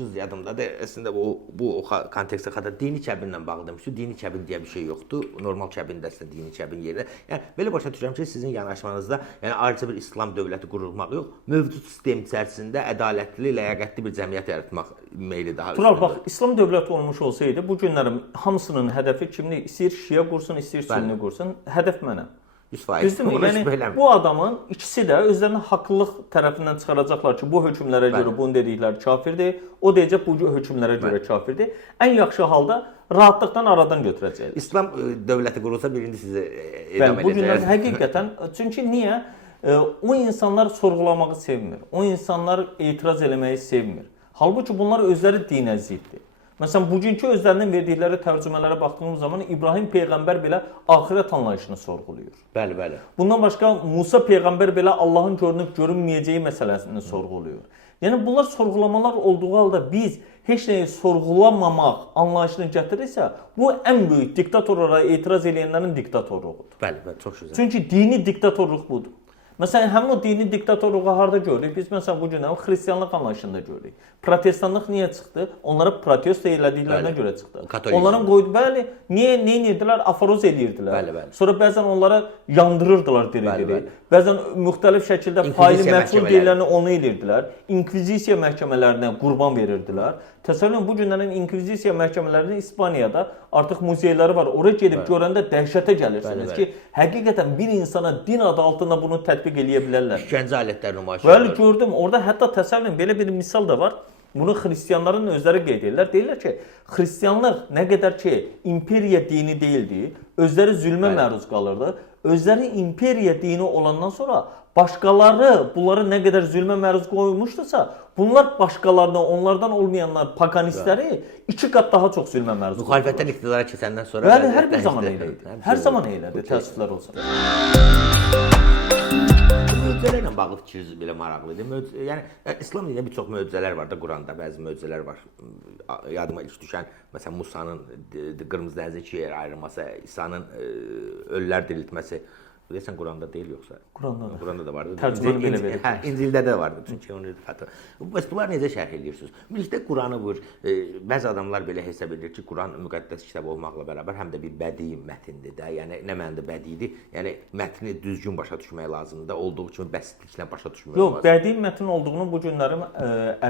danışmışız yadımdadır. Əslində bu kontekstə qədər dini kəbinlə bağlı demişdik. Dini kəbin deyə bir şey yoxdur. Normal kəbin də əslində dini kəbin yerinə. Yəni belə başa düşürəm ki, sizin yanaşmanızda yəni ayrıca bir İslam dövləti qurulmaq yox, mövcud sistem içərisində ədalətli, ləyaqətli bir cəmiyyət yaratmaq meyli daha üstündür. Tural, bax, İslam dövləti olmuş olsaydı, bu günlərin hamısının hədəfi kimdir? İstəyir Şiə qursun, istəyir Sünni qursun. Hədəf mənəm. 100%. Düzdürmü? Yəni bu adamın ikisi də özlərini haqlılıq tərəfindən çıxaracaqlar ki, bu hökmlərə görə bunu dedikləri kafirdir. O deyəcək bu hökmlərə görə kafirdir. Ən yaxşı halda rahatlıqdan aradan götürəcək. İslam dövləti qurulsa birinci sizi edam edəcək. Bu günlər həqiqətən, çünki niyə? O insanlar sorğulamağı sevmir. O insanlar etiraz eləməyi sevmir. Halbuki bunlar özləri dinə ziddir. Məsələn, bugünkü özlərinin verdikləri tərcümələrə baxdığımız zaman İbrahim peyğəmbər belə axirət anlayışını sorğuluyur. Bəli, bəli. Bundan başqa Musa peyğəmbər belə Allahın görünüb görünməyəcəyi məsələsini sorğuluyur. Yəni bunlar sorğulamalar olduğu halda biz heç nəyi sorğulamamaq anlayışını gətirirsə, bu ən böyük diktatorlara etiraz edənlərin diktatorluğudur. Bəli, bəli, çox gözəl. Çünki dini diktatorluq budur. Məsələn, həmin o dini diktatorluğu harda görürük? Biz məsələn bu gün xristianlıq anlayışında görürük. Protestanlıq niyə çıxdı? Onlara protesto elədiklərinə görə çıxdı. Katolizm. Onların qoydu, bəli, niyə nə edirdilər? Aforoz edirdilər. Bəli, bəli. Sonra bəzən onlara yandırırdılar diri-diri. Bəzən müxtəlif şəkildə faili məf'ul deyiləni onu edirdilər. İnkvizisiya məhkəmələrinə qurban verirdilər. Təsəvvür edin, bu günlərin İnkvizisiya məhkəmələrinin İspaniyada artıq muzeyləri var. Oraya gedib görəndə dəhşətə gəlirsiniz ki, həqiqətən bir insana din adı altında bunu tətbiq eləyə bilərlər. İşgəncə alətləri nümayiş Bəli, gördüm. Orada hətta təsəvvür edin, belə bir misal da var. Bunu xristianların özləri qeyd edirlər. Deyirlər ki, xristianlıq nə qədər ki, imperiya dini deyildi, özləri zülmə məruz qalırdı. Özləri imperiya dini olandan sonra başqaları bunları nə qədər zülmə məruz qoymuşdusa, bunlar başqalarına, onlardan olmayanlar, paganistləri 2 qat daha çox zülmə məruz qoydular. Müxalifətdən iqtidara keçəndən sonra... Bəli, hər bir zaman elə idi. Hər zaman elədi, təəssüflər olsun. Möcüzələrlə bağlı fikriniz belə maraqlıdır. Yəni İslam dinində bir çox möcüzələr var da, Quranda bəzi möcüzələr var. Yadıma ilk düşən, məsələn, Musanın qırmızı dənizə ikiyə ayrılması, İsa'nın ölülər diriltməsi. Deyəsən Quranda deyil yoxsa? Quranda da vardı. Tərcümanı belə verir. Hə, İncildə də vardı. Çünki onu bəs bunlar necə şərh edirsiniz? Ümumiyyətlə Quranı bəzi adamlar belə hesab edir ki, Quran müqəddəs kitab olmaqla bərabər həm də bir bədii mətindir də. Yəni nə mənada bədiidir? Yəni mətni düzgün başa düşmək lazımdır. Olduğu kimi bəsitliklə başa düşmək olmaz. Yox, bədii mətin olduğunu bu günlərin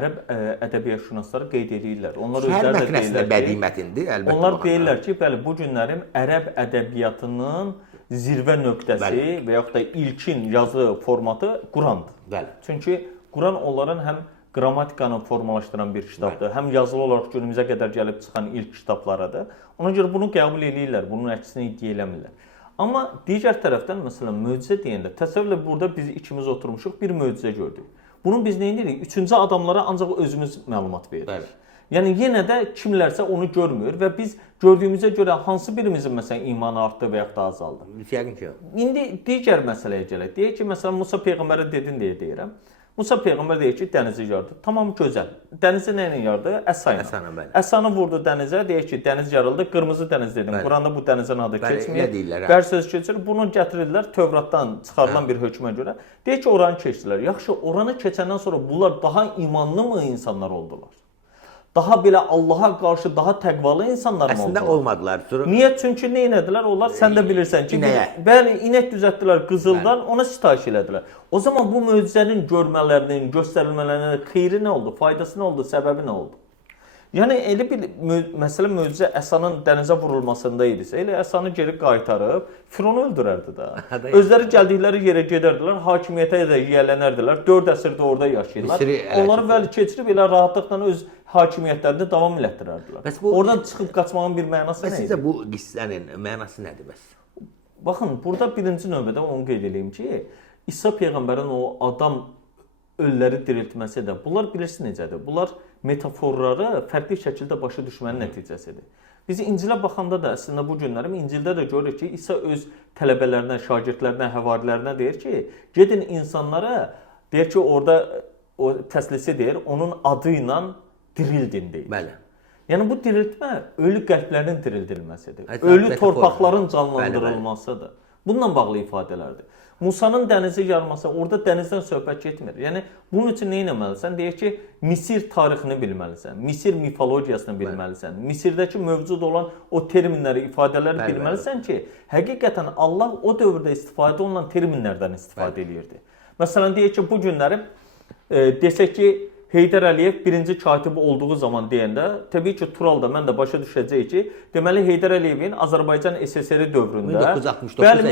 ərəb ədəbiyyatşünasları qeyd edirlər. Onlar özləri də deyirlər ki, bədii mətindir, əlbəttə. Onlar deyirlər ki, bəli, bu günlərin ərəb ədəbiyyatının zirvə nöqtəsi və yaxud da ilkin yazı formatı Qurandır. Bəli. Çünki Quran onların həm qrammatikanı formalaşdıran bir kitabdır, həm yazılı olaraq günümüzə qədər gəlib çıxan ilk kitablarıdır. Ona görə bunu qəbul edirlər, bunun əksini iddia eləmirlər. Amma digər tərəfdən, məsələn, möcüzə deyəndə, təsəvvürlə burada biz ikimiz oturmuşuq, bir möcüzə gördük. Bunu biz nə edirik? Üçüncü adamlara ancaq özümüz məlumat veririk. Bəli. Yəni yenə də kimlərsə onu görmür və biz gördüyümüzə görə hansı birimizin məsələn imanı artdı və yaxud da azaldı? Yəqin ki. İndi digər məsələyə gələk. Deyək ki, məsələn Musa peyğəmbərə dedin deyə deyirəm. Musa peyğəmbər deyir ki, dənizi yardı. Tamam, gözəl. Dənizi nə ilə yardı? Əsa ilə. Əsa ilə, bəli. Əsanı vurdu dənizə, deyir ki, dəniz yarıldı, qırmızı dəniz dedim. Quranda bu dənizin adı keçmir. Bər söz keçir. Bunu gətirirlər Tövratdan çıxarılan bir hökmə görə. Deyir ki, oranı keçdilər. Yaxşı, oranı keçəndən sonra bunlar daha imanlı mı insanlar oldular? Daha belə Allaha qarşı daha təqvalı insanlar mı oldular? Əslində olmadılar. Niyə? Çünki nə etdilər? Onlar sən də bilirsən ki, bəli, inək düzəltdilər qızıldan, ona sitayiş elədilər. O zaman bu möcüzənin görmələrinin, göstərilmələrinin xeyri nə oldu? Faydası nə oldu? Səbəbi nə oldu? Yəni elə bir məsələn möcüzə Əsanın dənizə vurulmasında idisə, elə Əsanı geri qaytarıb Fironu öldürərdi də. Özləri gəldikləri yerə gedərdilər, hakimiyyətə də yiyələnərdilər. 4 əsrdə orada yaşayırlar. Onları bəli keçirib elə rahatlıqla öz hakimiyyətlərində davam elətdirərdilər. Oradan çıxıb qaçmağın bir mənası nə idi? Sizcə bu qissənin mənası nədir bəs? Baxın, burada birinci növbədə onu qeyd edeyim ki, İsa peyğəmbərin o adam ölüləri diriltməsi də, bunlar bilirsiniz necədir? Bunlar metaforları fərqli şəkildə başa düşmənin nəticəsidir. Biz İncilə baxanda da əslində bu günlərim İncildə də görürük ki, İsa öz tələbələrinə, şagirdlərinə, həvarilərinə deyir ki, gedin insanlara, deyir ki, orada o təslisi deyir, onun adı ilə dirildin deyir. Bəli. Yəni bu diriltmə ölü qəlblərin dirildilməsidir. Ölü torpaqların canlandırılmasıdır. Bununla bağlı ifadələrdir. Musanın dənizi yarması, orada dənizdən söhbət getmir. Yəni bunun üçün nə etməlisən? Deyək ki, Misir tarixini bilməlisən, Misir mifologiyasını bilməlisən, Misirdəki mövcud olan o terminləri, ifadələri bilməlisən ki, həqiqətən Allah o dövrdə istifadə olunan terminlərdən istifadə edirdi. Məsələn, deyək ki, bu günləri desək ki, Heydər Əliyev birinci katib olduğu zaman deyəndə, təbii ki, Tural da, mən də başa düşəcək ki, deməli Heydər Əliyevin Azərbaycan SSR dövründə,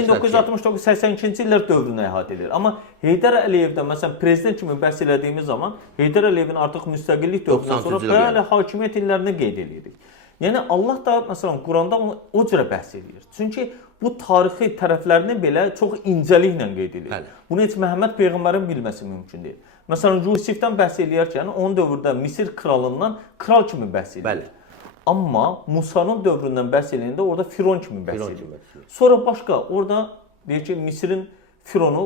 1969-82-ci illər dövrünü əhatə edir. Amma Heydər Əliyevdə, məsələn, prezident kimi bəhs elədiyimiz zaman, Heydər Əliyevin artıq müstəqillik dövründən sonra bəli hakimiyyət illərini qeyd edirik. Yəni, Allah da, məsələn, Quranda o cürə bəhs edir. Çünki bu tarixi tərəflərini belə çox incəliklə qeyd edir. Bunu heç Məhəmməd Peyğəmbərin bilməsi mümkün deyil. Məsələn, Yusifdən bəhs eləyərkən, onun dövrdə Misir kralından kral kimi bəhs edir. Amma Musanın dövründən bəhs eləyəndə orada Firon kimi bəhs edir. Sonra başqa, orada deyək ki, Misirin Fironu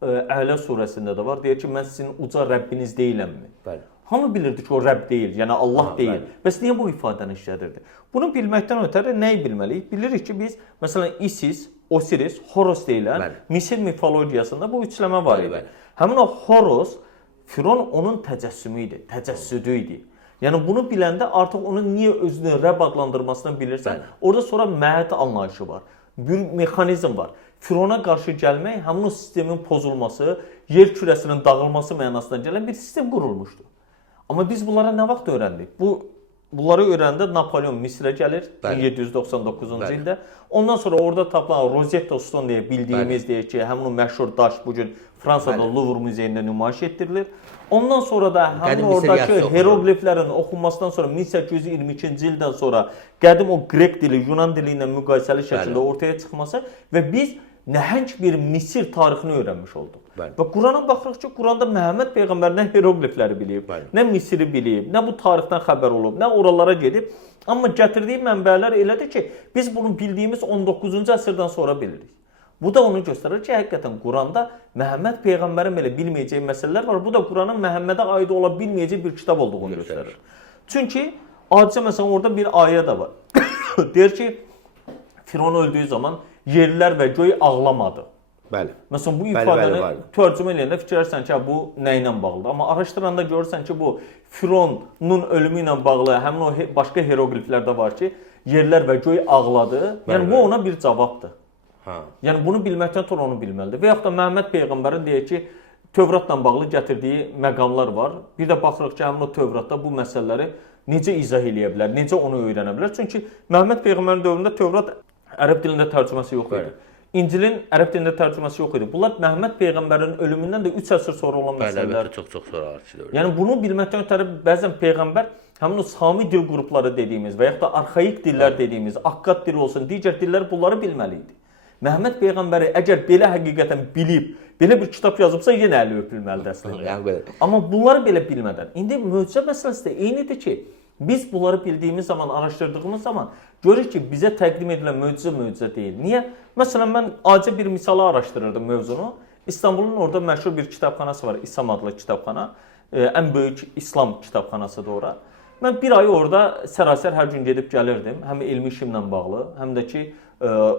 Əhlə surəsində də var. Deyək ki, mən sizin uca Rəbbiniz deyiləmmi? Hamı bilirdi ki, o Rəbb deyil, yəni Allah deyil. Bəs niyə bu ifadəni işlədirdi? Bunu bilməkdən ötəri nəyi bilməliyik? Bilirik ki, biz, məsələn, Isis, Osiris, Horos deyilən Misir mifologiyasında bu üçləmə var idi. Həmin o Horos, Firon onun təcəssümü idi, təcəssüdü idi. Yəni bunu biləndə artıq onun niyə özünü Rəbb adlandırmasını bilirsən. Orada sonra məhət anlayışı var, bir mexanizm var. Firona qarşı gəlmək, həmin o sistemin pozulması, yer kürəsinin dağılması mənasına gələn bir sistem qurulmuşdur. Amma biz bunlara nə vaxt öyrəndik? Bunları öyrəndə Napolyon Misrə gəlir 1799-cu ildə. Ondan sonra orada tapılan Rosetta Stone deyə bildiyimiz deyək ki, həmin o məşhur daş bugün Fransada Louvre muzeyində nümayiş etdirilir. Ondan sonra da həmin oradakı heroqliflərin oxunmasından sonra 1822-ci ildən sonra qədim o Qrek dili, Yunan dili ilə müqayisəli şəkildə ortaya çıxması və biz nəhəng bir Misir tarixini öyrənmiş olduq. Və Qurana baxırıq ki, Quranda Məhəmməd Peyğəmbər nə heroqlifləri bilib, nə Misiri bilib, nə bu tarixdən xəbər olub, nə oralara gedib. Amma gətirdiyi mənbələr elədir ki, biz bunu bildiyimiz 19-cu əsrdən sonra bilirik. Bu da onu göstərir ki, həqiqətən Quranda Məhəmməd Peyğəmbərin belə bilməyəcəyi məsələlər var. Bu da Quranın Məhəmmədə aid ola bilməyəcəyi bir kitab olduğunu göstərir. Çünki adicə məsələn orada bir ayə də var. Deyir ki, Firon öldüyü zaman yerlər və göy ağlamadı. Məsələn, bu ifadəni tərcümə eləyəndə fikirlərsən ki, bu nə ilə bağlıdır? Amma araşdıranda görürsən ki, bu Fironun ölümü ilə bağlı həmin o başqa heroqliflərdə var ki, yerlər və göy ağladı. Yəni, bu ona bir cavabdır. Yəni, bunu bilməkdən sonra onu bilməlidir. Və yaxud da Məhəmməd Peyğəmbərin deyək ki, Tövratla bağlı gətirdiyi məqamlar var. Bir də baxırıq ki, həmin o Tövratda bu məsələləri necə izah eləyə bilər, necə onu öyrənə bilər. Çünki Məhəmməd Peyğəmbərin dövründə Tövrat ərəb dilində tərcüməsi yox idi. İncilin ərəb dilində tərcüməsi yox idi. Bunlar Məhəmməd Peyğəmbərin ölümündən də 3 əsr sonra olan məsələlər. Çox sonra artıq. Yəni bunu bilməkdən ötəri bəzən Peyğəmbər həmin o Sami dil qrupları dediyimiz və yaxud da arxaik dillər dediyimiz, Akkad dili olsun, digər dillər bunları bilməli idi. Məhəmməd Peyğəmbəri əgər belə həqiqətən bilib, belə bir kitab yazıbsa, yenə əli öpülməlidir əslində. Amma bunları belə bilmədən. İndi möcüzə məsələsi də eynidir ki, biz bunları bildiyimiz zaman, araşdırdığımız zaman görürük ki, bizə təqdim edilən möcüzə deyil. Niyə? Məsələn, mən acı bir misalı araşdırırdım mövzunu. İstanbulun orada məşhur bir kitabxanası var, İslam adlı kitabxana. Ən böyük İslam kitabxanasıdır ora. Mən bir ay orada sərasər hər gün gedib gəlirdim. Həm elmi işimlə bağlı, həm də ki,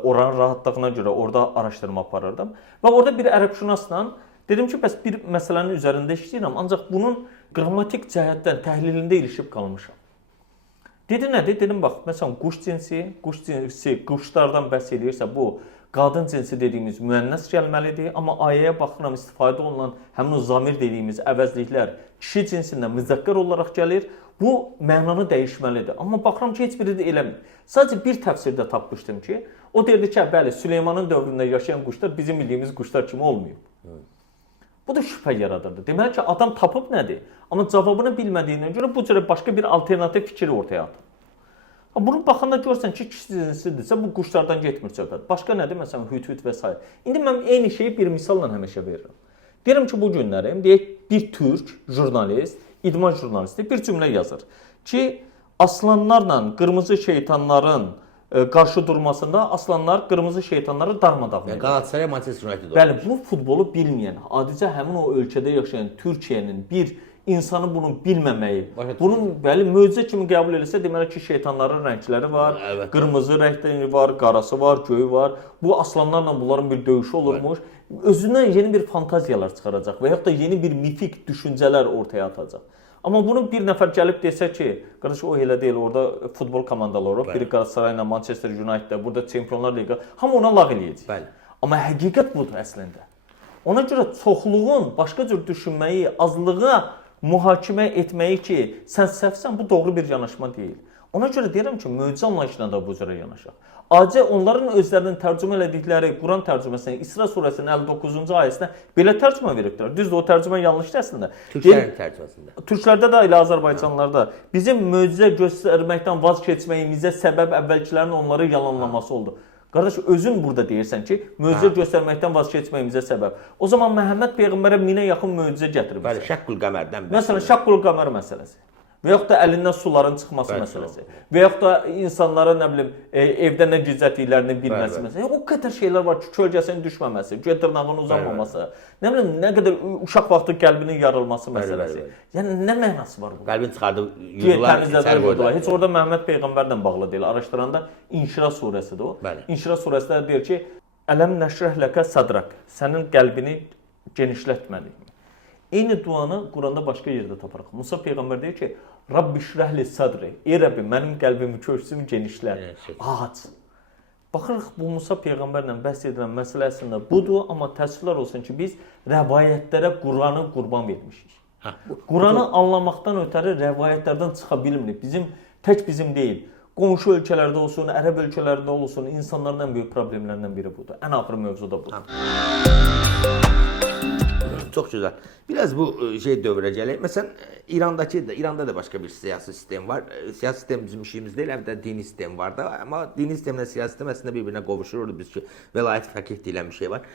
oranın rahatlığına görə orada araşdırma aparırdım. Və orada bir ərəbşünasla dedim ki, bəs bir məsələnin üzərində işləyirəm, ancaq bunun qrammatik cəhətdən təhlilində ilişib qalmışam. Dedi nədir? Dedim, bax, məsələn, quş cinsi quşlardan bəhs edirsə, bu qadın cinsi dediyimiz müənnəs gəlməlidir. Amma ayəyə baxıram, istifadə olunan həmin o zamir dediyimiz əvəzliklər kişi cinsindən müzəkkər olaraq gəlir. Bu mənanı dəyişməlidir. Amma baxıram ki, heç biri də eləmir. Sadəcə bir təfsirdə tapmışdım ki, o deyirdi ki, bəli, Süleymanın dövründə yaşayan quşlar bizim bildiyimiz quşlar kimi olmuyor. Bu da şübhə yaradırdı. Deməli ki, adam tapıb nədir? Amma cavabını bilmədiyindən görə bu cürə başqa bir alternativ fikir ortaya atır. Bunu baxanda görürsən ki, kişi cinsidirsə, bu quşlardan getmir söhbət. Başqa nədir? Məsələn, hüt-hüt və s. İndi mən eyni şeyi bir misalla həmişə verirəm. Deyirəm ki, bu günlərim, deyək, bir türk jurnalist, idman jurnalisti bir cümlə yazır ki, aslanlarla qırmızı şeytanların qarşı durmasında aslanlar qırmızı şeytanları darmadağın edir. Galatasaray Manchester United olur. Bəli, bu futbolu bilməyən, adicə həmin o ölkədə yaşayan Türkiyənin bir İnsanı bunu bilməməyi, Başa bunun bəli möcüzə kimi qəbul edirsə, deməli ki, şeytanların rəngləri var, Evet. qırmızı rəngləri var, qarası var, göyü var. Bu aslanlarla bunların bir döyüşü olurmuş. Özündən yeni bir fantaziyalar çıxaracaq və yaxud da yeni bir mifik düşüncələr ortaya atacaq. Amma bunu bir nəfər gəlib desə ki, qardaş o elə deyil, orada futbol komandaları var, biri Galatasaray ilə Manchester United-də, burada Çempionlar Liqası, hamı ona lağ eləyəcək. Bəli. Amma həqiqət budur əslində. Ona görə çoxluğun başqa cür düşünməyi, azlığa mühakimə etməyi ki, sən səhvsən, bu doğru bir yanaşma deyil. Ona görə deyirəm ki, möcüzə anlayışına da bu cürə yanaşaq. Acə onların özlərinin tərcümə elədikləri Quran tərcüməsinin İsra surəsinin 59-cu ayəsinə belə tərcümə veribdilər. Düzdür, o tərcümə yanlışdır əslində. Türklərin tərcüməsində. Türklərdə də elə Azərbaycanlılarda bizim möcüzə göstərməkdən vaz keçməyimizə səbəb əvvəlkilərin onları yalanlaması oldu. Qardaş, özün burada deyirsən ki, möcüzə göstərməkdən vaz keçməyimizə səbəb. O zaman Məhəmməd Peyğəmbərə 1000-ə yaxın möcüzə gətirmişsən. Bəli, Şəqqül Qəmərdən. Məsələn, Şəqqül Qəmər məsələsi. Və yaxud da əlindən suların çıxması məsələsi. Və yaxud da insanlara nə bilim evdə nə gizlətdiklərini bilməsi məsələsi. O qədər şeylər var ki, kölgəsinin düşməməsi, göy dırnağının uzanmaması, nə bilim nə qədər uşaq vaxtı qəlbinin yarılması məsələsi. Yəni nə mənası var bu? Qəlbin çıxardı, yudular, içəri qoydular. Heç orada Məhəmməd Peyğəmbərlə bağlı deyil. Araşdıranda İnşirah surəsidir o. İnşirah surəsində deyir ki, Ələm nəşrəh ləkə sadrak. Sənin qəlbini genişlətməliyik. Eyni duanı Quranda başqa yerdə tapırıq. Musa Peyğəmbər deyir ki, Rabbi şrəhli sadri. Ey Rəbbim, mənim qəlbimi, köksümü genişlət. Aç. Baxırıq, bu Musa Peyğəmbərlə bəhs edilən məsələ əslində budur, amma təəssüflər olsun ki, biz rəvayətlərə Quranı qurban vermişik. Quranı anlamaqdan ötəri rəvayətlərdən çıxa bilmirik. Tək bizim deyil. Qonşu ölkələrdə olsun, ərəb ölkələrində olsun, insanların ən böyük problemlərindən biri budur. Ən axır mövzu da budur. Çox gözəl. Biraz bu dövrə gələk. Məsələn, İranda da başqa bir siyasi sistem var. Siyasi sistem bizim işimiz deyil, həm də dini sistem var da. Amma dini sistemlə siyasi sistem əslində bir-birinə qovuşur. Orada biz ki, vəlayət fəqih deyilən bir şey var.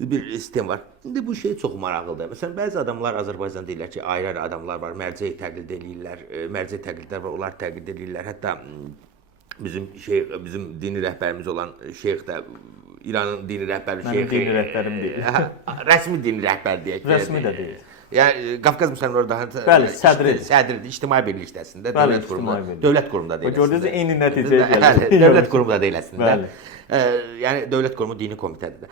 Bir sistem var. İndi bu şey çox maraqlıdır. Məsələn, bəzi adamlar Azərbaycanda deyirlər ki, ayrı-ayrı adamlar var, mərcəyi təqlid edirlər, mərcəyi təqlidlər var, onlar təqlid edirlər. Hətta bizim dini rəhbərimiz olan şeyx də İranın dini rəhbəri şeyxi. Mənim dini rəhbərim deyil. Rəsmi dini rəhbər deyək. Rəsmi də deyil. Yəni Qafqaz müsəlmanları daha bəli, sədridir. İctimai birlikdəsində, Dövlət dövlət qurumunda deyil. Gördünüz, eyni nəticəyə gəlir. Dövlət qurumunda deyil əslində. Yəni dövlət qurumu dini komitədir.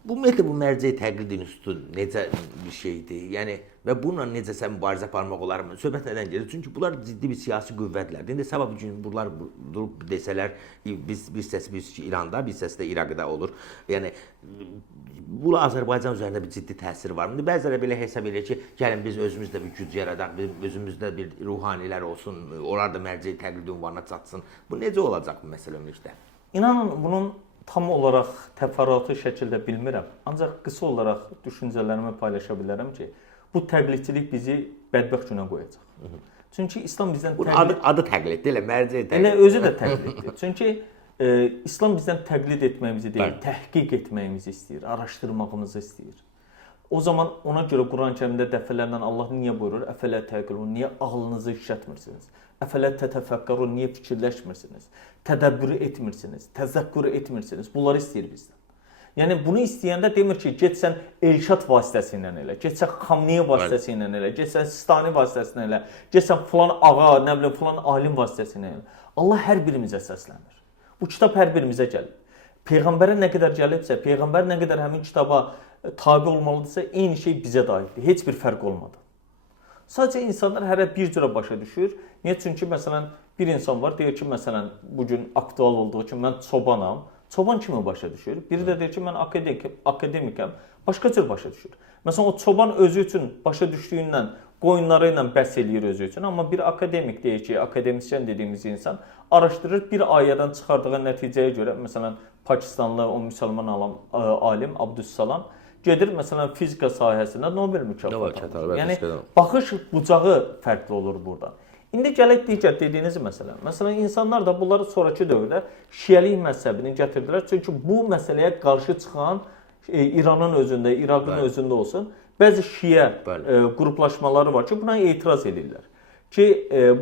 Bu ümumiyyətlə bu mərcəyi təqlid institutu necə bir şeydir? Yəni və bununla necəsə mübarizə aparmaq olarmı? Söhbət nədən gedir? Çünki bunlar ciddi bir siyasi qüvvətlərdir. İndi sabah bir gün bunlar durub desələr, biz İranda, bir səs də İraqda olur. Yəni bu Azərbaycan üzərində bir ciddi təsiri var. İndi bəziləri belə hesab edir ki, gəlin biz özümüzdə bir güc yaradaq, özümüzdə bir ruhanilər olsun, onlar da mərcəyi təqlid ünvanına çatsın. Bu necə olacaq bu məsələ ümumilikdə? İnanın, bunun tam olaraq təfərrüatlı şəkildə bilmirəm. Ancaq qısa olaraq düşüncələrimi paylaşa bilərəm ki, bu təqlidçilik bizi bədbəxt günə qoyacaq. Çünki İslam bizdən adı təqliddir, elə mərcəyi təqlid. Elə özü də təqliddir. Çünki İslam bizdən təqlid etməyimizi deyil, təhqiq etməyimizi istəyir, araşdırmağımızı istəyir. O zaman ona görə Quran-ı Kərimdə dəfələrlə Allah niyə buyurur? Əfələ təqilun, niyə ağlınızı işlətmirsiniz? Əfələ tətəfəkkərun, niyə fikirləşmirsiniz? Tədəbbürü etmirsiniz, təzəkkürü etmirsiniz. Bunları istəyir bizdən. Yəni bunu istəyəndə demir ki, get sən Elşad vasitəsilə elə, get sən Xamneyi vasitəsilə elə, get sən Sistani vasitəsilə elə, get sən filan ağa, nə bilim filan alim vasitəsilə elə. Allah hər birimizə səslənir. Bu kitab hər birimizə gəlib. Peyğəmbərə nə qədər gəlibsə, Peyğəmbər nə qədər həmin kitaba tabe olmalıdırsa, eyni şey bizə də aiddir. Heç bir fərq olmadı. Sadəcə insanlar hərə bir cürə başa düşür. Niyə? Çünki məsələn bir insan var, deyir ki, məsələn bu gün aktual olduğu üçün mən çobanam. Çoban kimi başa düşür. Biri də deyir ki, mən akademikəm. Başqa cür başa düşür. Məsələn o çoban özü üçün başa düşdüyündən qoyunları ilə bəhs eləyir özü üçün. Amma bir akademik deyir ki, akademisyen dediyimiz insan araşdırır, bir ayədən çıxardığı nəticəyə görə, məsələn Pakistanlı o müsəlman alim Abdüssalam gedir məsələn fizika sahəsində Nobel mükafatı alır. Yəni baxış bucağı fərqli olur burada. İndi gələk digər dediyiniz məsələ. Məsələn insanlar da bunları sonrakı dövrdə Şiəlik məzhəbini gətirdilər. Çünki bu məsələyə qarşı çıxan İranın özündə, İraqın özündə olsun, bəzi Şiə qruplaşmaları var ki, buna etiraz edirlər. Ki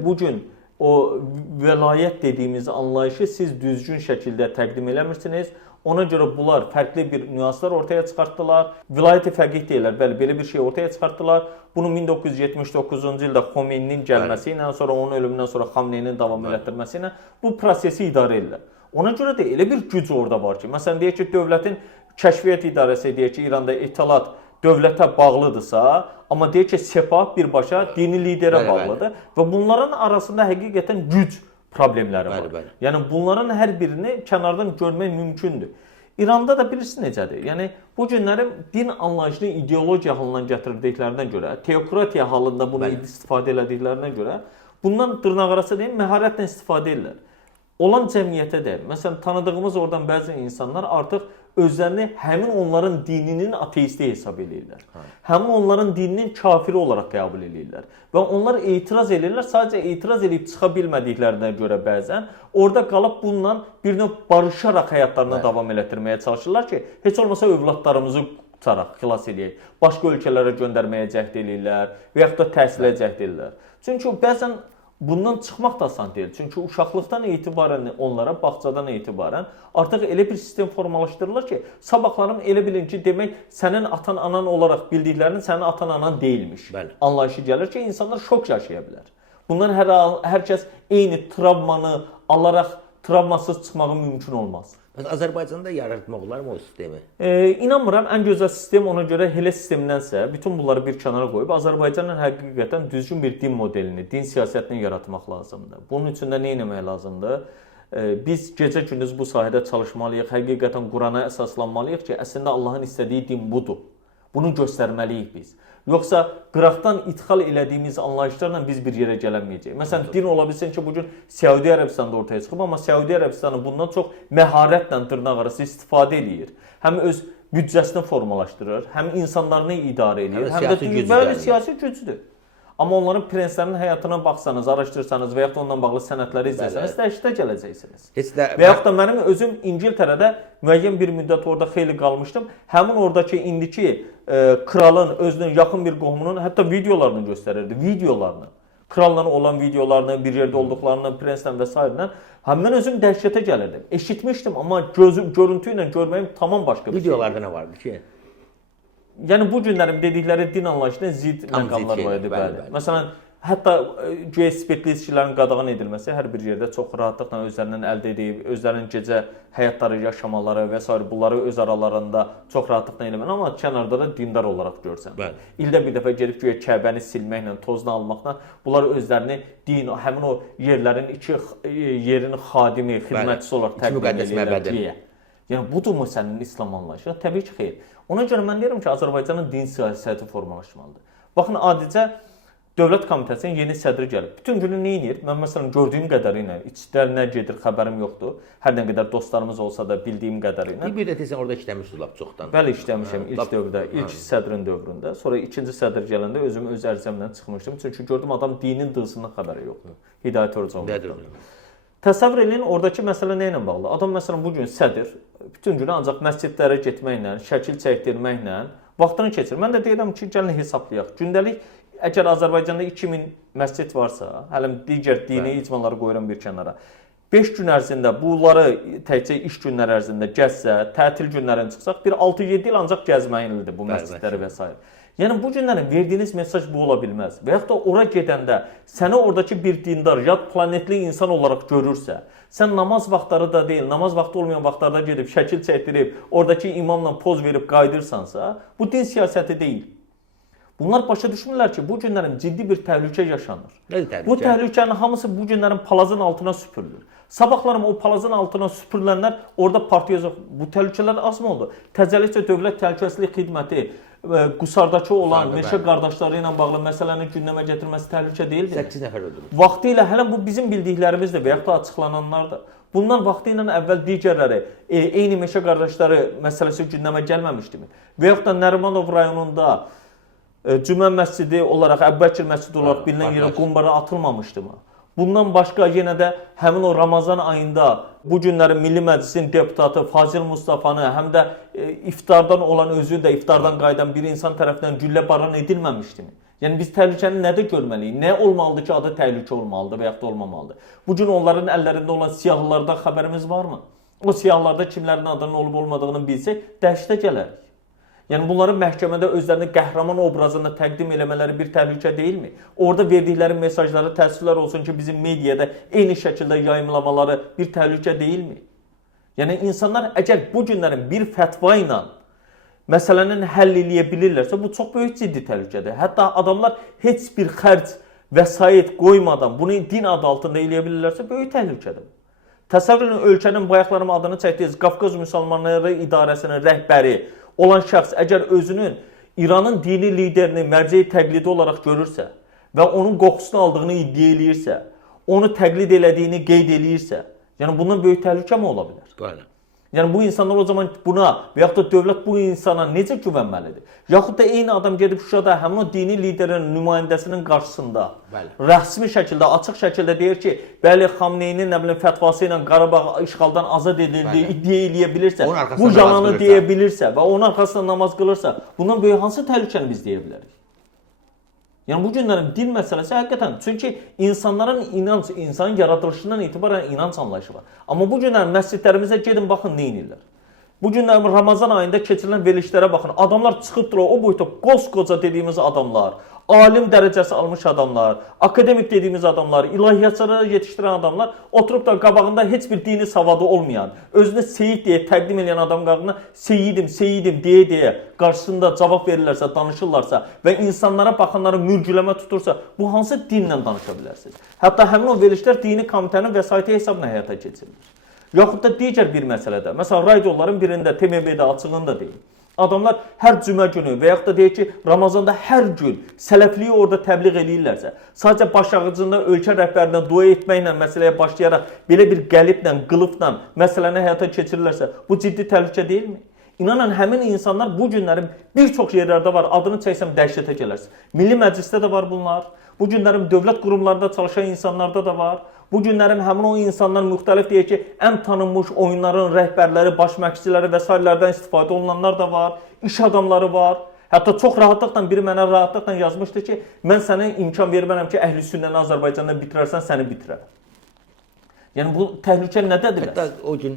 bu gün o vəlayət dediyimiz anlayışı siz düzgün şəkildə təqdim eləmirsiniz. Ona görə bunlar fərqli bir nüanslar ortaya çıxartdılar. Vilayət-i fəqih deyirlər, bəli, belə bir şey ortaya çıxartdılar. Bunu 1979-cu ildə Xomeyninin gəlməsi ilə, sonra onun ölümündən sonra Xamneyinin davam elətdirməsi ilə bu prosesi idarə edirlər. Ona görə də elə bir güc orada var ki, məsələn deyək ki, dövlətin kəşfiyyat idarəsi deyək ki, İranda etilat dövlətə bağlıdırsa, amma deyək ki, Sepah birbaşa dini liderə bağlıdır və bunların arasında həqiqətən güc problemləri var. Yəni bunların hər birini kənardan görmək mümkündür. İranda da bilirsiniz necədir? Yəni bu günlərin din anlayışını ideologiya halına gətirdiklərindən görə, teokratiya halında bunu istifadə elədiklərindən görə bundan dırnaqarası deyim, məharətlə istifadə edirlər. Olan cəmiyyətə də, məsələn, tanıdığımız oradan bəzi insanlar artıq özlərini həmin onların dininin ateisti hesab edirlər. Həmin onların dininin kafiri olaraq qəbul edirlər. Və onlar etiraz edirlər, sadəcə etiraz edib çıxa bilmədiklərinə görə bəzən orada qalıb bununla bir növ barışaraq həyatlarına davam elətdirməyə çalışırlar ki, heç olmasa övladlarımızı tutaraq, xilas edək. Başqa ölkələrə göndərməyə cəhd edirlər və yaxud da təhsilə cəhd edirlər. Çünki bəzən bundan çıxmaq da asan deyil. Çünki uşaqlıqdan etibarən onlara, bağçadan etibarən artıq elə bir sistem formalaşdırılır ki, sabahlarım elə bilin ki, demək sənin atan-anan olaraq bildiklərinin sənin atan-anan deyilmiş. Anlayışı gəlir ki, insanlar şok yaşaya bilər. Bundan hər kəs eyni travmanı alaraq travmasız çıxmağı mümkün olmaz. Azərbaycanda yaratmaq olar mı o sistemi? İnanmıram, ən gözəl sistem ona görə elə sistemdənsə, bütün bunları bir kənara qoyub Azərbaycanın həqiqətən düzgün bir din modelini, din siyasətini yaratmaq lazımdır. Bunun üçün də nə etmək lazımdır? Biz gecə-gündüz bu sahədə çalışmalıyıq, həqiqətən Qurana əsaslanmalıyıq ki, əslində Allahın istədiyi din budur. Bunu göstərməliyik biz. Yoxsa qıraqdan idxal elədiyimiz anlayışlarla biz bir yerə gələnməyəcəyik. Məsələn, din ola bilsin ki, bugün Səudiyyə Ərəbistanında ortaya çıxıb, amma Səudiyyə Ərəbistanı bundan çox məharətlə dırnaqarası istifadə edir. Həm öz büdcəsini formalaşdırır, həm insanlarını idarə edir, həm də siyasi gücdür. Amma onların prenslərinin həyatına baxsanız, araşdırsanız və yaxud da onunla bağlı sənədləri izləsəniz, dəhşətə gələcəksiniz. Və yaxud da mənim özüm İngiltərədə müəyyən bir müddət orada xeyli qalmışdım. Həmin oradakı indiki kralın özünün yaxın bir qohumunun hətta videolarını göstərirdi, videolarını. Kralla olan videolarını, bir yerdə olduqlarını, prenslə və s. Mən özüm dəhşətə gəlirdim. Eşitmişdim, amma görüntü ilə görməyim tamam başqa bir şey. Videolarda nə vardı ki? Yəni bu günlərin dedikləri din anlayışına zidd məqamlar var idi, bəli. Məsələn, hətta güya spirtli içkilərin qadağan edilməsi hər bir yerdə çox rahatlıqla özlərindən əldə edib, özlərinin gecə həyatları yaşamaları və s. bunları öz aralarında çox rahatlıqla eləmən, amma kənarda da dindar olaraq görsən. İldə bir dəfə gedib güya Kəbəni silməklə, tozunu almaqla bunlar özlərini din, həmin o yerlərin yerin xadimi, xidmətçisi olaraq təqdim edirlər. Yəni budurmu sənin İslam anlayışı? Təbii ki, xeyr. Ona görə mən deyirəm ki, Azərbaycanın din siyasəti formalaşmalıdır. Baxın, adicə Dövlət Komitəsinin yeni sədri gəlib. Bütün günü nə edir? Mən məsələn gördüyüm qədərilə, içlər nə gedir, xəbərim yoxdur. Hər nə qədər dostlarımız olsa da bildiyim qədərilə. Bir də desən orada işləmişsiniz lap çoxdan. Bəli, işləmişəm ilk dövrdə, ilk sədrin dövründə. Sonra ikinci sədr gələndə özüm öz ərizəmlə çıxmışdım. Çünki gördüm adam dinin dılsından xəbəri yoxdur. Hidayət Hocaoğlu. Təsəvvür edin, oradakı məsələ nə ilə bağlı? Adam məsələn bugün sədr, bütün günü ancaq məscidlərə getməklə, şəkil çəkdirməklə vaxtını keçirir. Mən də deyirəm ki, gəlin hesablayaq. Gündəlik əgər Azərbaycanda 2000 məscid varsa, hələm digər dini icmaları qoyuram bir kənara. 5 gün ərzində bunları təkcə iş günləri ərzində gəzsə, tətil günlərini çıxsaq, bir 6-7 il ancaq gəzməyinlidir bu məscidləri və s. Yəni bu günlərin verdiyiniz mesaj bu ola bilməz. Və yaxud da ora gedəndə səni oradakı bir dindar, yad planetli insan olaraq görürsə, sən namaz vaxtları da deyil, namaz vaxtı olmayan vaxtlarda gedib şəkil çəkdirib, oradakı imamla poz verib qaydırsansa, bu din siyasəti deyil. Bunlar başa düşmürlər ki, bu günlərin ciddi bir təhlükə yaşanır. Bu təhlükənin hamısı bu günlərin palazın altına süpürülür. Sabahlarım o palazın altına süpürülənlər orada partiyacaq. Bu təhlükələr az mı oldu? Təzəlikcə Dövlət Təhlükəsizlik Xidməti Qusardakı olan meşə qardaşları ilə bağlı məsələni gündəmə gətirməsi təhlükə deyildi. 8 nəfər öldürülmüş. Vaxtı ilə hələ bu bizim bildiklərimizdir və yaxud da açıqlananlardır. Bundan vaxtı ilə əvvəl digərləri eyni meşə qardaşları məsələsi gündəmə gəlməmişdimi? Və yaxud da Nərimanov rayonunda Cümə məscidi olaraq, Əbbəkir məscidi olaraq bilinən yerə qumbara atılmamışdımı? Bundan başqa yenə də həmin o Ramazan ayında bu günlərin Milli Məclisin deputatı Fazil Mustafanı həm də iftardan olan özü də iftardan qayıdan bir insan tərəfindən güllə baran edilməmişdimi? Yəni biz təhlükəni nədə görməliyik? Nə olmalıdır ki, adı təhlükə olmalıdır və yaxud da olmamalıdır? Bu gün onların əllərində olan siyahılardan xəbərimiz varmı? o siyahlarda kimlərin adının olub olmadığını bilsək, dəhşətə gələrik. Yəni bunların məhkəmədə özlərini qəhrəman obrazında təqdim eləmələri bir təhlükə deyilmi? Orada verdikləri mesajları təəssüflər olsun ki, bizim mediada eyni şəkildə yayımlamaları bir təhlükə deyilmi? Yəni insanlar əgər bu günlərin bir fətva ilə məsələnin həll eləyə bilirlərsə, bu çox böyük ciddi təhlükədir. Hətta adamlar heç bir xərc, vəsait qoymadan bunu din adı altında eləyə bilirlərsə, böyük təhlükədir. Təsəvvür edin, ölkənin bayaqlarım adını çəkdiyiniz Qafqaz Müsəlmanları İdarəsinin rəhbəri olan şəxs əgər özünün İranın dini liderini mərcəyi təqlidi olaraq görürsə və onun qoxusunu aldığını iddia eləyirsə, onu təqlid elədiyini qeyd eləyirsə, yəni bundan böyük təhlükə mi ola bilər? Bəli. Yəni bu insanlar o zaman buna və yaxud da dövlət bu insana necə güvənməlidir? Yaxud da eyni adam gedib Şuşada həmin o dini liderin nümayəndəsinin qarşısında rəsmi şəkildə, açıq şəkildə deyir ki, bəli, Xamneyinin nə bilim fətvası ilə Qarabağ işğaldan azad edildi, iddia eləyə bilirsə, bu yalanı deyə bilirsə və onun arxasında namaz qılırsa, bundan böyük hansı təhlükəni biz deyə bilərik? Yəni bu günlərin din məsələsi həqiqətən, çünki insanların inanc, insanın yaradılışından etibarən inanc anlayışı var. Amma bu günlərin məscidlərimizə gedin baxın nə edirlər. Bu günlərin Ramazan ayında keçirilən verilişlərə baxın. Adamlar çıxıbdılar o boyda qoskoca dediyimiz adamlar, alim dərəcəsi almış adamlar, akademik dediyimiz adamlar, ilahiyyatçılara yetişdirən adamlar oturub da qabağında heç bir dini savadı olmayan, özünü seyid deyə təqdim edən adam qarşısında seyidim deyə qarşısında cavab verirlərsə, danışırlarsa və insanlara baxanları mürgüləmə tutursa, bu hansı dinlə danışa bilərsiniz? Hətta həmin o verilişlər dini komitənin vəsaiti hesabına həyata keçirilir. Yaxud da digər bir məsələdə, məsələn, radioların birində, TMV-də açığında deyil. Adamlar hər cümə günü və yaxud da deyək ki, Ramazanda hər gün sələfliyi orada təbliğ eləyirlərsə, sadəcə baş ağacında ölkə rəhbərinə dua etməklə məsələyə başlayaraq belə bir qəliblə, qılıfla məsələni həyata keçirirlərsə, bu ciddi təhlükə deyilmi? İnanın, həmin insanlar bu günlərin bir çox yerlərdə var, adını çəksəm dəhşətə gələrsiniz. Milli Məclisdə də var bunlar, bu günlərin dövlət qurumlarında çalışan insanlarda da var. Bu günlərin həmin o insanlar müxtəlif deyək ki, ən tanınmış oyunların rəhbərləri, baş məşqçiləri və s. istifadə olunanlar da var, iş adamları var. Hətta çox rahatlıqla biri mənə rahatlıqla yazmışdı ki, mən sənə imkan vermərəm ki, əhl-i sünnəni Azərbaycanda bitirərsən, səni bitirərəm. Yəni bu təhlükə nədədir? Hətta o gün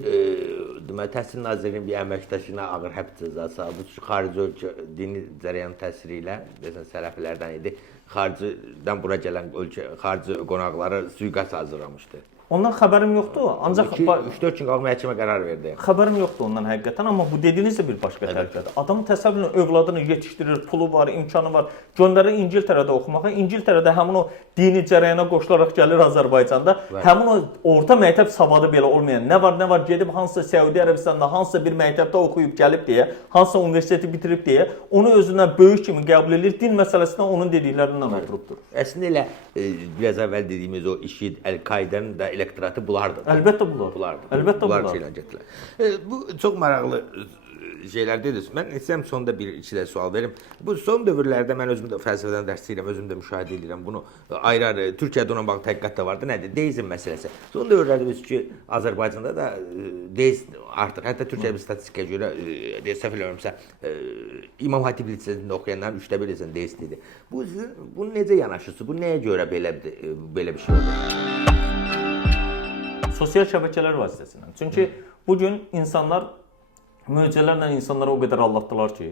deməli Təhsil Nazirliyinin bir əməkdaşına ağır həbs cəzası aldı. Xarici ölkə dini cərəyan təsiri ilə, desən sələflərdən idi. Xaricdən bura gələn ölkə xarici qonaqları sui-qəsd hazırlamışdı. Ondan xəbərim yoxdur. Ancaq 3-4 gün qalıb məhkəmə qərar verdi. Xəbərim yoxdur ondan həqiqətən, amma bu dediyiniz də bir başqa təhlükədir. Adam təsəvvür edin, övladını yetişdirir, pulu var, imkanı var. Göndərir İngiltərədə oxumağa. İngiltərədə həmin o dini cərəyana qoşularaq gəlir Azərbaycanda. Həmin o orta məktəb savadı belə olmayan, nə var gedib hansısa Səudiyyə Ərəbistanında hansısa bir məktəbdə oxuyub gəlib deyə, hansısa universiteti bitirib deyə, onu özündən böyük kimi qəbul edir. Din məsələsində onun dediklərindən oturubdur. Əslində elə biraz əvvəl dediyimiz o IŞİD, Əl-Qaidanın da elektoratı bulardı. Əlbəttə bulardı. Əlbəttə bulardı. Bu çox maraqlı şeylər dediniz. Mən istəyirəm sonda iki də sual verim. Bu son dövrlərdə mən özüm də fəlsəfədən dərs deyirəm, özüm də müşahidə edirəm bunu. Ayrı-ayrı Türkiyədə ona bağlı tədqiqat da vardı. Nədir? Deizm məsələsi. Son dövrlərdə biz ki, Azərbaycanda da deizm artıq, hətta Türkiyədə bir statistikaya görə, səhv eləmirəmsə, İmam Hatib liseyində oxuyanların 1/3 deist idi. Bunu necə yanaşırsınız? Bu nəyə görə belə bir şey oldu? Sosial şəbəkələr vasitəsilə. Çünki bugün insanlar möcüzələrlə insanları o qədər aldatdılar ki,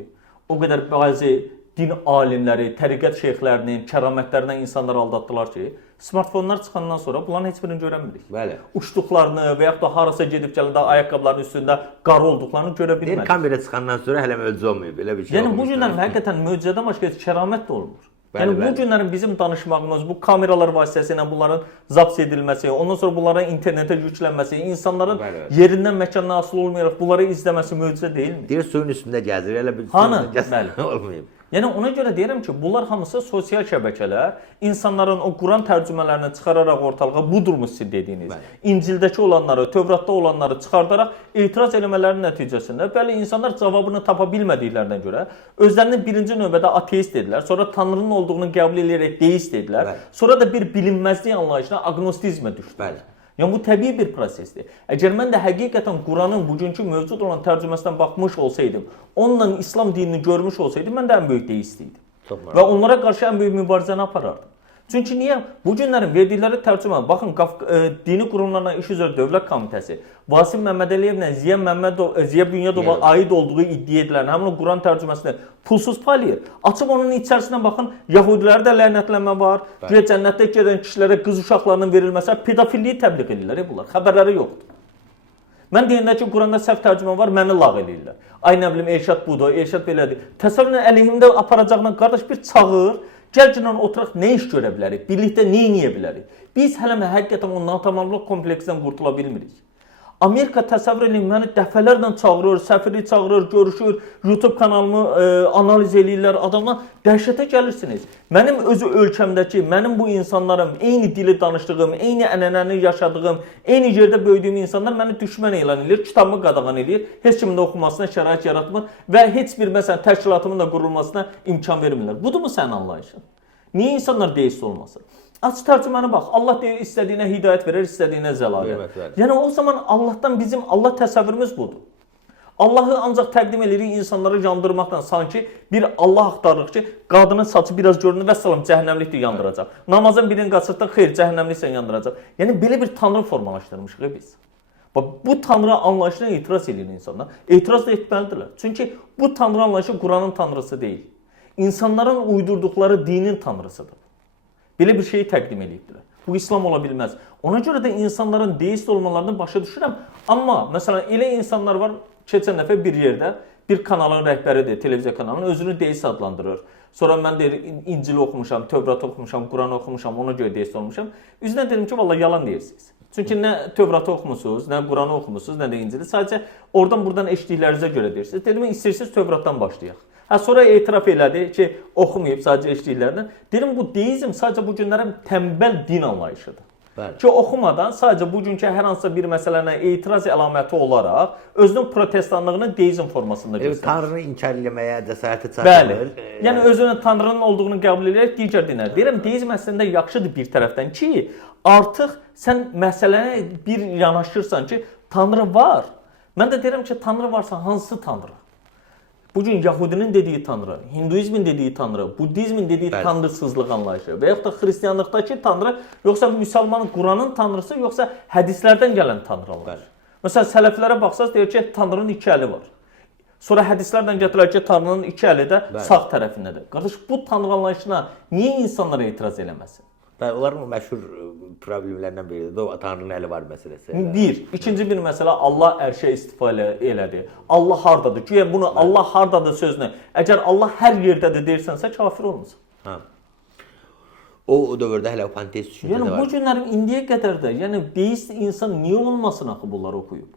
o qədər bəzi din alimləri, təriqət şeyxlərinin, kəramətlərinə insanları aldatdılar ki, smartfonlar çıxandan sonra bunların heç birini görənmirik. Bəli. Uçduqlarını və yaxud da harasa gedib gələndə ayaqqabıların üstündə qar olduqlarını görə bilmədik. Kamera çıxandan sonra hələ möcüzə olmayıb, belə bir şey olmur. Yəni bu günlərin həqiqətən möcüzədən başqa kəramət də olmur. Yəni bu günlərin bizim danışmağımız, bu kameralar vasitəsilə bunların zaps edilməsi, ondan sonra bunların internetə yüklənməsi, insanların yerindən, məkandan asılı olmayaraq bunları izləməsi möcüzə deyilmi? Deyir suyun üstündə gəzir, elə bir olmayıb. Yəni ona görə deyirəm ki, bunlar hamısı sosial şəbəkələr, insanların o Quran tərcümələrini çıxararaq ortalığa budurmuş siz dediyiniz, İncildəki olanları, Tövratda olanları çıxardaraq etiraz eləmələrinin nəticəsində bəli insanlar cavabını tapa bilmədiklərinə görə özlərini birinci növbədə ateist dedilər, sonra Tanrının olduğunu qəbul edərək deist dedilər, sonra da bir bilinməzlik anlayışına aqnostizmə düşdülər. Yəni bu təbii bir prosesdir. Əgər mən də həqiqətən Quranın bugünkü mövcud olan tərcüməsindən baxmış olsaydım, onunla İslam dinini görmüş olsaydım, mən də ən böyük deist idim. Və onlara qarşı ən böyük mübarizəni aparardım. Çünki niyə? Bu günlərin verdikləri tərcümə, baxın, dini qurumlarla iş üzrə Dövlət Komitəsi, Vasim Məmmədəliyevlə Ziya Bünyadova aid olduğu iddia edilən həmin o Quran tərcüməsini pulsuz paylayır. Açıb onun içərisindən baxın, Yahudilərə də lənətlənmə var, güya cənnətdə gedən kişilərə qız uşaqlarının verilməsi, pedofilliyi təbliğ edirlər bunlar, xəbərləri yoxdur. Mən deyəndə ki, Quranda səhv tərcümə var, məni lağ eləyirlər. Ay nə bilim, Elşad budur, Elşad belədir. Təsəvvürlə əleyhimdə aparacaqla qardaş bir çağır, gəl oturaq nə iş görə bilərik, birlikdə nə edə bilərik? Biz hələ həqiqətən o natamamlıq kompleksindən qurtula bilmirik. Amerika təsəvvür edin, məni dəfələrlə çağırır, səfiri çağırır, görüşür, YouTube kanalımı analiz eləyirlər, adamlar dəhşətə gəlirsiniz. Mənim öz ölkəmdəki, mənim bu insanlarım, eyni dili danışdığım, eyni ənənəni yaşadığım, eyni yerdə böyüdüyüm insanlar məni düşmən elan edir, kitabımı qadağan edir, heç kimin də oxumasına şərait yaratmır və heç bir məsələn təşkilatımın da qurulmasına imkan vermirlər. Budurmu sənin anlayışın? Niyə insanlar deist olmasın? Aç tərcüməni bax. Allah deyir, istədiyinə hidayət verir, istədiyinə zəlalət. Yəni o zaman Allahdan bizim Allah təsəvvürümüz budur. Allahı ancaq təqdim edirik insanları yandırmaqla, sanki bir Allah axtarırıq ki, qadının saçı biraz görünür və salam cəhənnəmlikdir yandıracaq. Namazın birini qaçırtdıq, xeyr cəhənnəmliksən yandıracaq. Yəni belə bir tanrı formalaşdırmışıq biz. Bax bu tanrı anlayışına etiraz edir insanlar. Etiraz da etməlidirlər. Çünki bu tanrı anlayışı Quranın tanrısı deyil. İnsanların uydurduqları dinin tanrısıdır. Belə bir şeyi təqdim edibdilər. Bu İslam ola bilməz. Ona görə də insanların deist olmalarını başa düşürəm. Amma məsələn elə insanlar var, keçən dəfə bir yerdə bir kanalın rəhbəridir, televiziya kanalının özünü deist adlandırır. Sonra mən deyir İncili oxumuşam, Tövratı oxumuşam, Quranı oxumuşam, ona görə deist olmuşam. Üzünə dedim ki, vallahi yalan deyirsiniz. Çünki nə Tövratı oxumusunuz, nə Quranı oxumusunuz, nə də İncili. Sadəcə oradan-buradan eşitdiklərinizə görə deyirsiniz. Dedim, istəyirsiniz Tövratdan başlayaq. Sonra etiraf elədi ki, oxumayıb sadəcə eşitdiklərindən. Deyirəm, bu deizm sadəcə bu günlərin tənbəl din anlayışıdır. Bəli. Ki, oxumadan sadəcə bugünkü hər hansısa bir məsələnə etiraz əlaməti olaraq özünün protestanlığını deizm formasında göstərir. Tanrını inkar eləməyə cəsarəti çatmır. Bəli. Yəni özünün Tanrının olduğunu qəbul edərək digər dinlər. Deyirəm, deizm əslində yaxşıdır bir tərəfdən ki, artıq sən məsələnə bir yanaşırsan ki, Tanrı var. Mən də deyirəm ki, Tanrı varsa hansı Tanrı? Bugün Yahudinin dediyi Tanrı, Hinduizmin dediyi Tanrı, Budizmin dediyi tanrısızlıq anlayışı və yaxud da Xristianlıqdakı Tanrı, yoxsa müsəlmanın Quranın Tanrısı, yoxsa hədislərdən gələn Tanrı anlayışı. Məsələn, sələflərə baxsaq deyir ki, Tanrının iki əli var. Sonra hədislərdən gətirilər ki, Tanrının iki əli də sağ tərəfindədir. Qardaş, bu Tanrı anlayışına niyə insanlar etiraz eləməsin? Onların məşhur problemlərindən biridir də o Tanrının əli var məsələsi. Bir. İkinci bir məsələ, Allah ərşə istifadə elədi. Allah hardadır? Güya bunu Allah hardadır sözünü, əgər Allah hər yerdədir deyirsənsə, kafir olmursan. O dövrdə hələ o panteist düşüncə də var. Yəni bu günlərin indiyə qədər də, yəni deist insan niyə olmasın axı bunları oxuyub?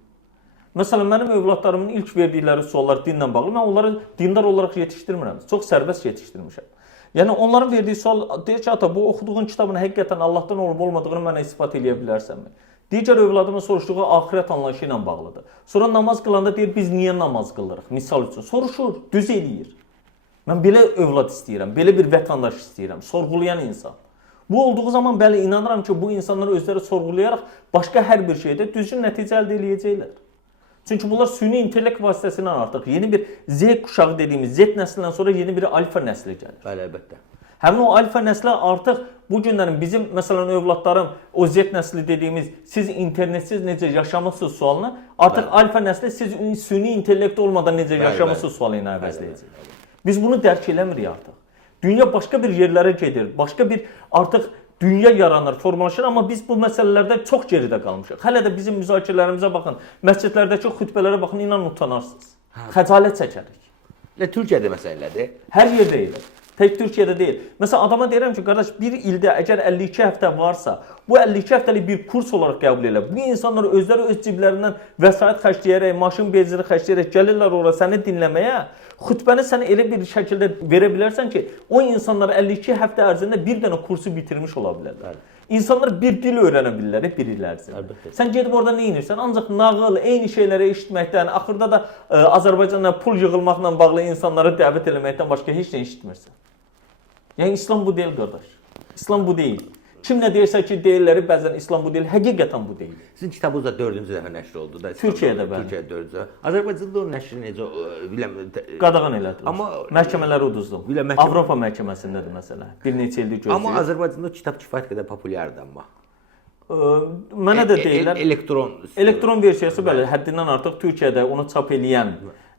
Məsələn, mənim övladlarımın ilk verdikləri suallar dinlə bağlı, mən onları dindar olaraq yetişdirmirəm. Çox sərbəst yetişdirmişəm. Yəni onların verdiyi sual deyir ki, ata bu oxuduğun kitabın həqiqətən Allahdan olub-olmadığını mənə isbat edə bilərsənmi? Digər övladımın soruşduğu axirət anlayışı ilə bağlıdır. Sonra namaz qılanda deyir biz niyə namaz qılırıq? Misal üçün soruşur, düz eləyir. Mən belə övlad istəyirəm, belə bir vətəndaş istəyirəm, sorğulayan insan. Bu olduğu zaman bəli inanıram ki, bu insanlar özləri sorğulayaraq başqa hər bir şeydə düzgün nəticə əldə edəcəklər. Çünki bunlar süni intellekt vasitəsilə artıq yeni bir Z kuşağı dediyimiz Z nəslindən sonra yeni bir alfa nəsli gəlir. Bəli, əlbəttə. Həmin o alfa nəsli artıq bu günlərin bizim məsələn övladlarım o Z nəsli dediyimiz siz internetsiz necə yaşamısınız sualını artıq alfa nəsli siz süni intellekt olmadan necə yaşamısınız sualı ilə əvəzləyəcək. Biz bunu dərk eləmirik artıq. Dünya başqa bir yerlərə gedir, başqa bir artıq dünya yaranır, formalaşır, amma biz bu məsələlərdə çox geridə qalmışıq. Hələ də bizim müzakirələrimizə baxın, məscidlərdəki xütbələrə baxın, inan utanarsınız. Xəcalət çəkərik. Türkiyədə məsələdir. Hər yerdə elə. Tək Türkiyədə deyil. Məsələn, adama deyirəm ki, qardaş, bir ildə əgər 52 həftə varsa, bu 52 həftəlik bir kurs olaraq qəbul elə. Bu insanlar özləri öz ciblərindən vəsait xərcləyərək, maşın benzini xərcləyərək gəlirlər ora səni dinləməyə. Xütbəni sənə elə bir şəkildə verə bilərsən ki, o insanlar 52 həftə ərzində bir dənə kursu bitirmiş ola bilərlər. İnsanlar bir dil öyrənə bilirlər bir il ərzində. Sən gedib orada nə edirsən? Ancaq nağıl, eyni şeyləri eşitməkdən, axırda da Azərbaycanla pul yığılmaqla bağlı insanları dəvət eləməkdən başqa heç nə eşitmirsən. Yəni İslam bu deyil qardaş. İslam bu deyil. Kim nə deyirsə ki, deyirlər, bəzən İslam bu deyil, həqiqətən bu deyil. Sizin kitabınız da 4-cü dəfə nəşr oldu da. Türkiyədə bəli. Türkiyədə 4-cü. Azərbaycanda o nəşri necə biləm Qadağan elədilər. Amma məhkəmələri uduzdum. Biləm, Avropa məhkəməsindədir məsələ. Bir neçə ildir gözləyir. amma Azərbaycanda o kitab kifayət qədər populyardır amma. Mənə də deyirlər. Elektron versiyası belə həddindən artıq Türkiyədə onu çap eləyən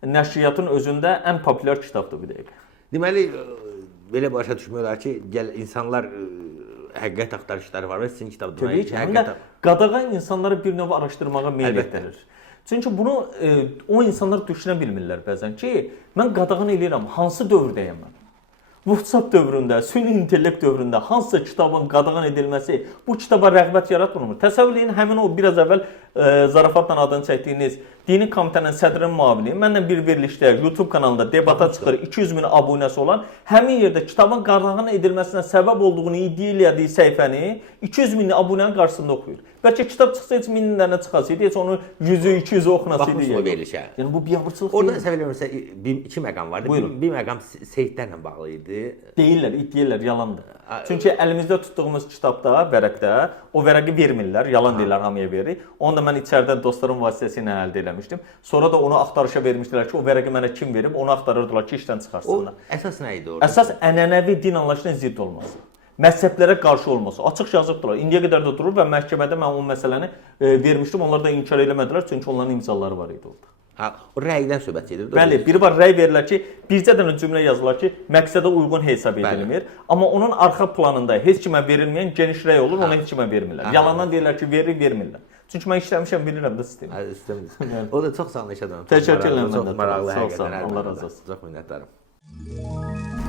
nəşriyyatın özündə ən populyar kitabdır bu dəqiqə. Deməli belə başa düşmürlər ki, insanlar həqiqət axtarışları var və sizin kitabda Təbii ki, həm də qadağan insanları bir növ araşdırmağa meyl etdirir. Çünki bunu o insanlar düşünə bilmirlər bəzən ki, mən qadağan eləyirəm, hansı dövrdəyəm mən? WhatsApp dövründə, süni intellekt dövründə hansısa kitabın qadağan edilməsi bu kitaba rəğbət yaratmır. Təsəvvür edin, həmin o biraz əvvəl zarafatla adını çəkdiyiniz Dini Komitənin sədrinin müavini mənlə bir verilişdə YouTube kanalında debata çıxır, 200 min abunəsi olan, həmin yerdə kitabın qadağan edilməsinə səbəb olduğunu iddia elədiyi səhifəni 200 min abunənin qarşısında oxuyur. Bəlkə kitab çıxsa heç 1000 dənə çıxasıydı, heç onu 100-ü 200-ü oxunasıydı. Yəni bu biabırçılıq orada səvəl vermirsə iki məqam vardı. Bir məqam Seyidlərlə bağlı idi. Deyirlər, iddialar yalandır. Çünki əlimizdə tutduğumuz kitabda, vərəqdə o vərəqi vermirlər, yalan deyirlər, hamıya verir. Onu da mən içəridə dostlarım vasitəsilə əldə eləmişdim. Sonra da onu axtarışa vermişdilər ki, o vərəqi mənə kim verib, onu axtarırdılar ki, işdən çıxarsınlar. O əsas nə idi orada? Əsas ənənəvi din anlayışına zidd olması. Məzhəblərə qarşı olması. Açıq yazıbdılar. İndiyə qədər də durur və məhkəmədə mən o məsələni vermişdim. Onlar da inkar eləmədilər, çünki onların imzaları var idi orada. O rəydən söhbət gedir. Bəli, biri var rəy verirlər ki, bircə dənə cümlə yazılar ki, məqsədə uyğun hesab edilmir. Amma onun arxa planında heç kimə verilməyən geniş rəy olur, onu heç kimə vermirlər. Yalandan deyirlər ki, verir, vermirlər. Çünki mən işləmişəm, bilirəm də sistemi. O da çox sağ olun Eşad. Təşəkkür edirəm mən də. Maraqlı həqiqətən. Allah razı olsun. Çox minnətdaram.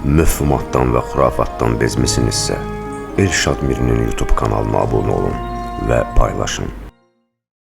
Məfhumatdan və xurafatdan bezmisinizsə, Elşad Mirinin YouTube kanalına abunə olun və paylaşın.